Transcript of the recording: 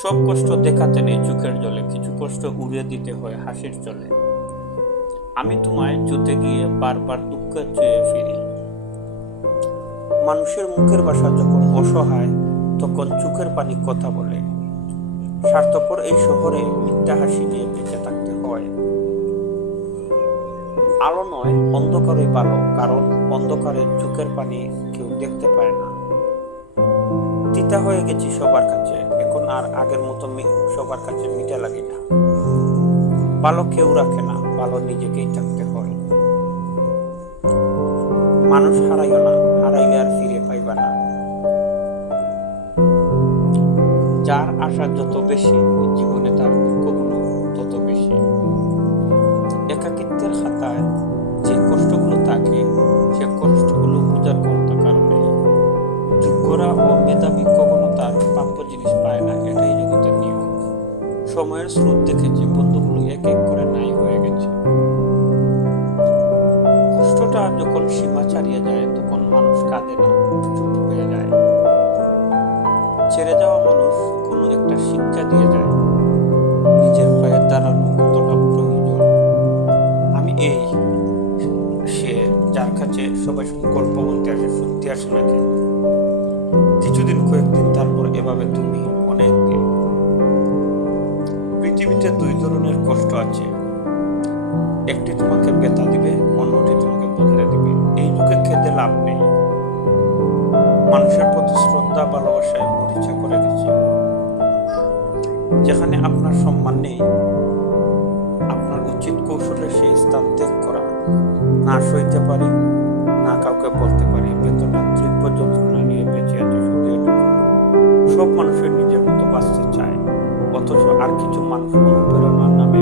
সব কষ্ট দেখাতে নেই চোখের জলে, কিছু কষ্ট উড়িয়ে দিতে হয় হাসির চলে। আমি তোমায় জুতে গিয়ে বারবার দুঃখ চেয়ে ফিরি। মানুষের মুখের ভাষা যখন অসহায়, তখন চোখের পানি কথা বলে। স্বার্থপর এই শহরে মিথ্যা হাসি নিয়ে বেঁচে থাকতে হয়। আলো নয়, অন্ধকারই ভালো, কারণ অন্ধকারে চোখের পানি কেউ দেখতে পায় না। তিতা হয়ে গেছি সবার কাছে, এখন আর আগের মতো সবার কাছে মিঠা লাগে না। ভালো কেউ রাখে না, ভালো নিজেকেই থাকতে হয়। মানুষ হারাইও না, হারাইলে আর ফিরে পাইবা না। যার আশা যত বেশি, জীবনে তার দুঃখগুলো তত বেশি। একাকিত্বের খাতায় যে কষ্টগুলো থাকে, সে কষ্টগুলো বোঝার ক্ষমতা কারো নেই। যোগ্যরা ও মেধাবী কখনো তার প্রাপ্য জিনিস পায় না, এটাই জগতের নিয়ম। সময়ের স্রোত দেখেছে, বন্ধুগুলো এক এক করে নাই হয়ে গেছে। কষ্টটা যখন সীমা ছাড়িয়ে যায়, তখন মানুষ কাঁদে না, চুপ হয়ে যায়। ছেড়ে যাওয়া মানুষ কোনো একটা শিক্ষা দিয়ে যায়, নিজের পায়ে দাঁড়ানো কতটা প্রয়োজন। আমি এই সে যার কাছে সবাই শুধু গল্প বলতে আসে, সত্যি আসে নাকি। কিছুদিন, কয়েকদিন, তারপর এভাবে তুমি অনেকদিন। পৃথিবীতে দুই ধরনের কষ্ট আছে, একটি তোমাকে ব্যথা দিবে, অন্যটি তোমাকে বদলে দিবে। এই যুগে খেতে লাভ নেই। মানুষের প্রতি শ্রদ্ধা ভালোবাসায় মরিচা করে গেছে। যেখানে আপনার সম্মান নেই, আপনার উচিত কৌশলে সেই স্থান ত্যাগ করা। না সইতে পারি, না কাউকে বলতে পারি, বেতনটা তীব্র যন্ত্রণা নিয়ে বেঁচে আছে শুধু এটুকু। সব মানুষের নিজের মতো বাঁচতে চায়, অথচ আর কিছু মানুষ অনুপ্রেরণার নামে